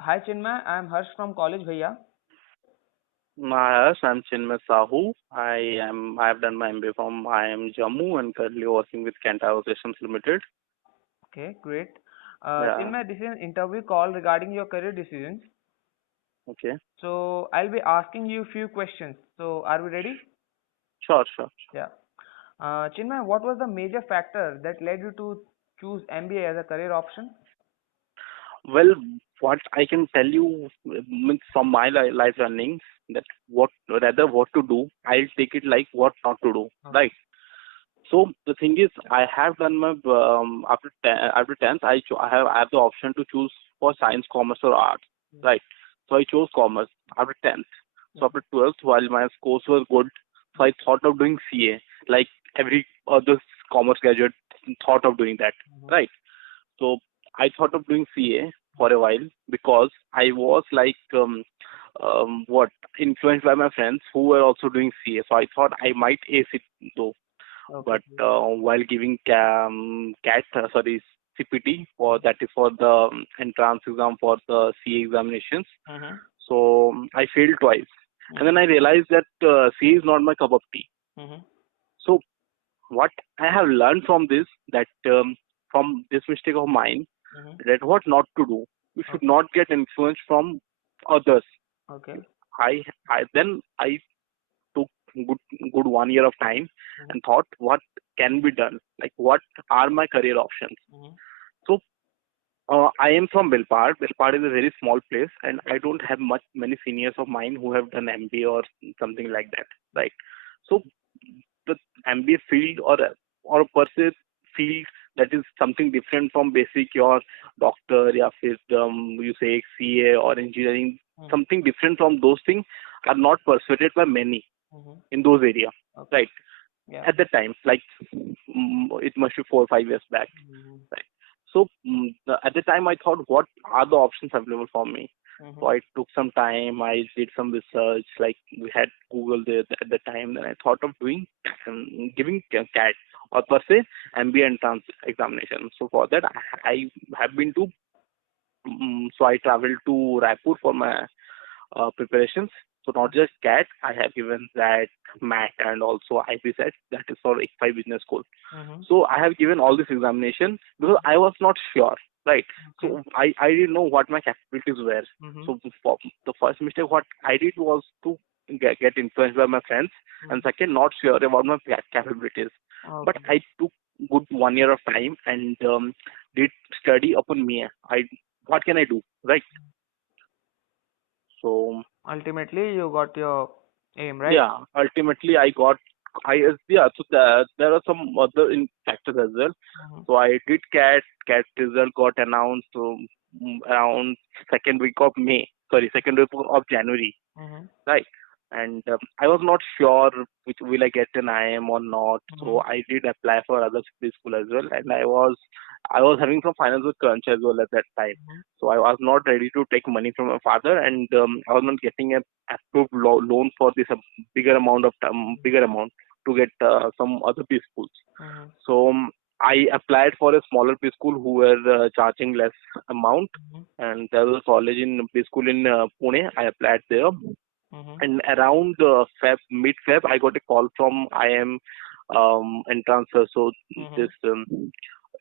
Hi Chinmay, I am Harsh from college Bhaiya. Hi, I'm Chinmay Sahu. I have done my MBA from IIM Jammu and currently working with Kantaro Systems Limited. Okay, great. Yeah. Chinmay, this is an interview call regarding your career decisions. Okay. So I'll be asking you a few questions. So are we ready? Sure. Yeah. Chinmay, what was the major factor that led you to choose MBA as a career option? Well, what I can tell you means from my life learnings that what to do, I'll take it like what not to do. Okay. Right. So the thing is, I have done my after 10th, I have the option to choose for science, commerce, or arts. Right. So I chose commerce after 10th. So Mhm. after 12th, while my scores were good, so I thought of doing CA. Like every other commerce graduate thought of doing that. Mhm. Right. So I thought of doing CA for a while because I was like what influenced by my friends who were also doing CA. So I thought I might ace it though, Okay. but while giving CAT, sorry, CPT for Mhm. that is for the entrance exam for the CA examinations. Mhm. So I failed twice, and then Mhm. I realized that CA is not my cup of tea. Mhm. So what I have learned from this that from this mistake of mine Mhm. that what not to do. We should Okay. not get influenced from others. Okay. I took good good 1 year of time Mhm. and thought what can be done, like what are my career options. Mhm. So I am from Belpad. Belpad is a very small place, and I don't have many seniors of mine who have done MBA or something like that, right? So the MBA field or per se field that is something different from basic your doctor, या फिर you say CA or engineering, Mhm. something different from those things are not persuaded by many Mhm. in those areas, Okay. right? Yeah. At that time, like it must be 4 or 5 years back, Mhm. right? So at the time, I thought, what are the options available for me? So Mhm. I took some time. I did some research. Like we had Google there at the time. Then I thought of doing giving CAT or per se MBA entrance examination. So for that, I have been to. So I traveled to Raipur for my preparations. So not just CAT, I have given that MAT and also IPSET, that is for ICFI Business School. Mhm. So I have given all this examination because I was not sure, right? Okay. So I didn't know what my capabilities were. Mhm. So the first mistake what I did was to get influenced by my friends, and Mhm. second, not sure about my capabilities. But Okay. I took good 1 year of time and did study upon me. I what can I do, right? So Ultimately, you got your aim, right? yeah, ultimately I got yeah. So there are some other factors as well. Mhm. So I did CAT result got announced around second week of May. Sorry, second week of January, Mhm. right? And I was not sure which will I get an IM or not. So Mhm. I did apply for other city school as well, and I was having some financial crunch as well at that time. Mhm. So I was not ready to take money from my father, and I was not getting a approved loan for this bigger amount to get some other B schools. Mhm. So I applied for a smaller B school who were charging less amount, Mhm. and there was a college in B school in Pune. I applied there, Mhm. and around mid Feb, I got a call from IM entrance. So this Mhm.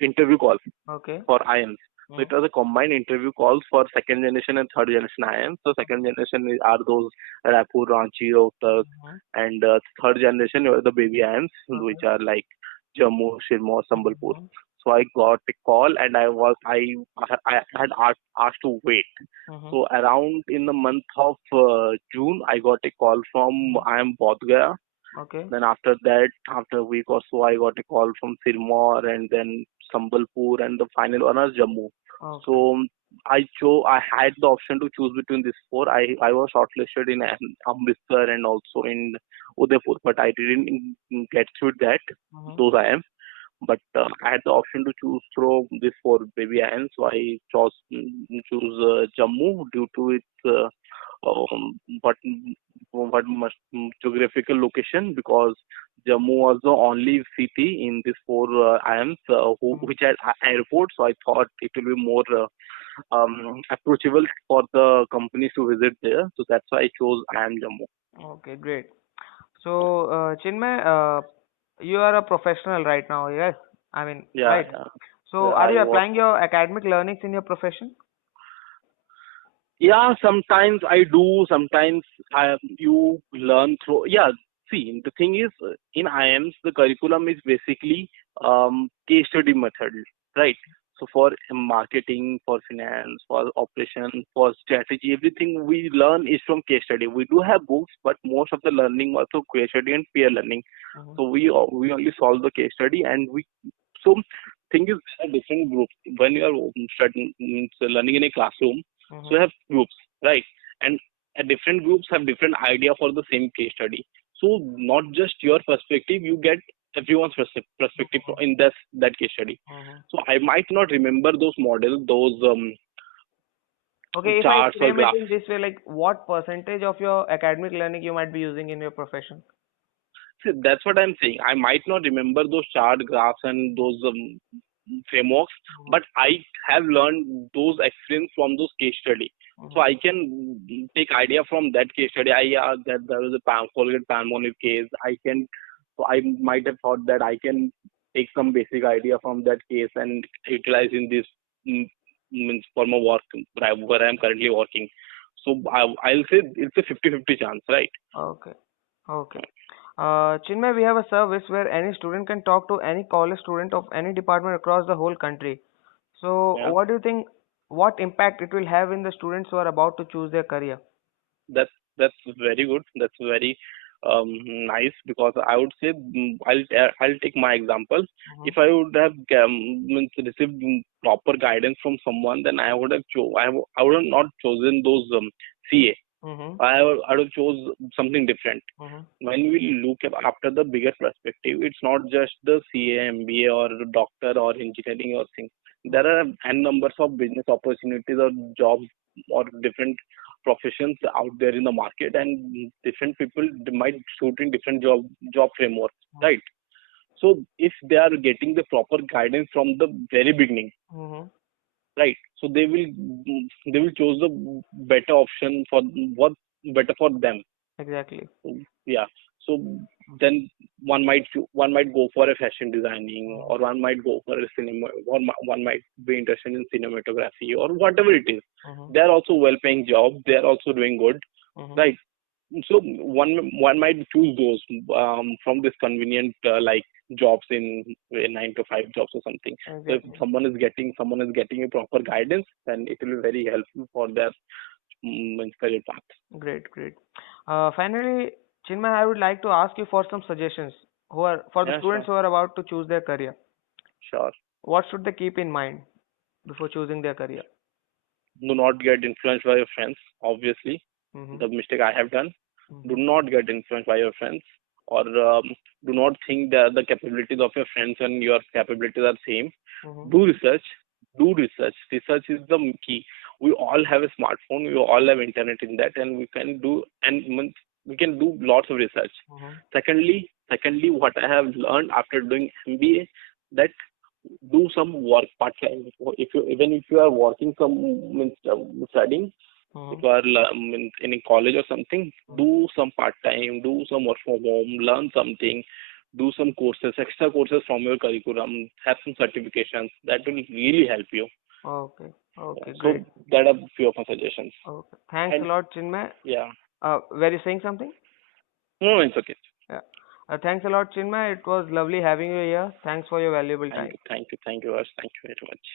interview call Okay. for IMs. So it Mhm. was a combined interview calls for second generation and third generation IMs. So second generation are those Raipur, Ranchi, Rohtak, Mhm. and third generation are the baby IMs, which Okay. are like Jammu, Shirmore, Sambalpur. Mhm. So I got a call and I had asked to wait. Mhm. So around in the month of June, I got a call from Mhm. I am Bodh Gaya. Okay. Then after that, after a week or so, I got a call from Sirmaur and then Sambalpur, and the final one was Jammu. Okay. So I had the option to choose between these four. I was shortlisted in Amritsar and also in Udaipur, but I didn't get through that. Mhm. Those I am. But I had the option to choose through these four baby islands, so I choose Jammu due to its but much geographical location, because Jammu was the only city in these four islands Mhm. which had airport. So I thought it will be more approachable for the companies to visit there. So that's why I chose IIM Jammu. Okay, great. So, Chinmay, you are a professional right now, yes? I mean, Yeah, right? yeah. So, Yeah, are I you was. applying your academic learnings in your profession? Yeah, sometimes I do. Sometimes you learn through. Yeah, see, the thing is, in IIMs, the curriculum is basically case study method, right? So for marketing, for finance, for operation, for strategy, everything we learn is from case study. We do have books, but most of the learning was through case study and peer learning. Mm-hmm. So we only solve the case study, and we so thing is there are different groups when you are studying learning in a classroom. So Mm-hmm. you have groups, right? And different groups have different idea for the same case study. So not just your perspective, you get everyone's perspective in that case study. Mm-hmm. So I might not remember those models, those Okay, if I charts or frame it graphs. in this way, like what percentage of your academic learning you might be using in your profession? See, that's what I'm saying. I might not remember those chart graphs and those frameworks, Mm-hmm. but I have learned those experience from those case study. So Mm-hmm. I can take idea from that case study. That there was a Colgate Palmolive case. So I might have thought that I can take some basic idea from that case and utilize in this means for my work where I'm currently working. So I'll say it's a 50-50 chance, right? Okay. Okay. Chinmay, we have a service where any student can talk to any college student of any department across the whole country. So, Yeah. what do you think? What impact it will have in the students who are about to choose their career? That's very good. That's very nice because I would say I'll take my example. Mm-hmm. If I would have means received proper guidance from someone, then I would have not chosen those CA. Mm-hmm. I would have chose something different. Mm-hmm. When we look at after the bigger perspective, it's not just the CA, MBA, or doctor, or engineering, or things. There are n numbers of business opportunities or jobs or different professions out there in the market, and different people they might suit in different job frameworks, right? So if they are getting the proper guidance from the very beginning, Mm-hmm. right? So they will choose the better option for what better for them. Exactly. Yeah. So then one might go for a fashion designing, Mm-hmm. or one might go for a cinema, or one might be interested in cinematography, or whatever it is. Mm-hmm. They are also well-paying jobs. They are also doing good, Mm-hmm. right? So one might choose those from this convenient like jobs in 9 to 5 jobs or something. So if Exactly. someone is getting a proper guidance, then it will be very helpful for their career path. Great, great. Finally, Chinmay, I would like to ask you for some suggestions who are for the Yeah, students sure, who are about to choose their career. sure. What should they keep in mind before choosing their career? Do not get influenced by your friends. Obviously, Mm-hmm. the mistake I have done. Do Mm-hmm. not get influenced by your friends, or do not think that the capabilities of your friends and your capabilities are same. Mm-hmm. Do research. Do research. Research is the key. We all have a smartphone. We all have internet in that, and we can do lots of research. Mm-hmm. Secondly, what I have learned after doing MBA, that do some work part time. If you even if you are working some means studying, if Mm-hmm. you are in a college or something, do some part time, do some work from home, learn something, do some courses, extra courses from your curriculum, have some certifications. That will really help you. Okay. Yeah. Okay. So Great. that are few of my suggestions. Okay. Thanks a And lot, Chinmay. yeah, Were you saying something? no, it's okay. Yeah. Thanks a lot, Chinmay. It was lovely having you here. Thanks for your valuable time. Thank you, Harsh. Thank you very much.